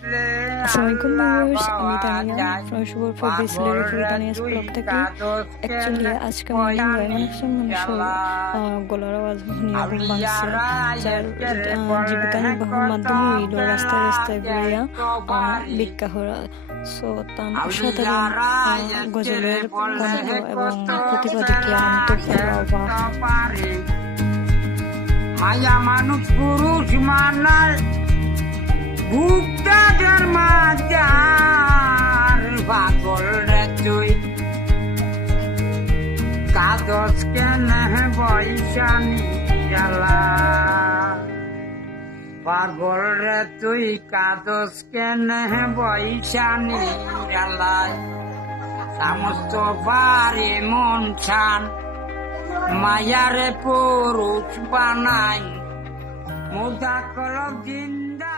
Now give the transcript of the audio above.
আসসালামাইকুম ভিউয়ার্স, আমি Tania from Shubho fabrics lyrical Tania's blog থেকে। অ্যাকচুয়ালি আজকে মর্নিং এমন একজন মানুষের গলার আওয়াজ শুনিয়া ঘুম ভাঙছে, যার জীবিকা নির্বাহের মাধ্যমে হইল রাস্তায় রাস্তায় ঘুরিয়া ভিক্ষা করা। সো তার অসাধারণ গজলের কণ্ঠ এবং প্রতিপাদিকে আন্তঃপ্রবাহ। মায়া মানুষ পুরুষ মানায় ভুক্তাদের মাজার পাগল রে তুই কাগজ কেনে বৈশানি জ্বালা পাগল রে তুই কাগজ কেনে বৈশানি জ্বালায় সমস্ত বাড়ি মন ছান মায়ারে পুরুষ বানাই মুদা কলব জিন্দা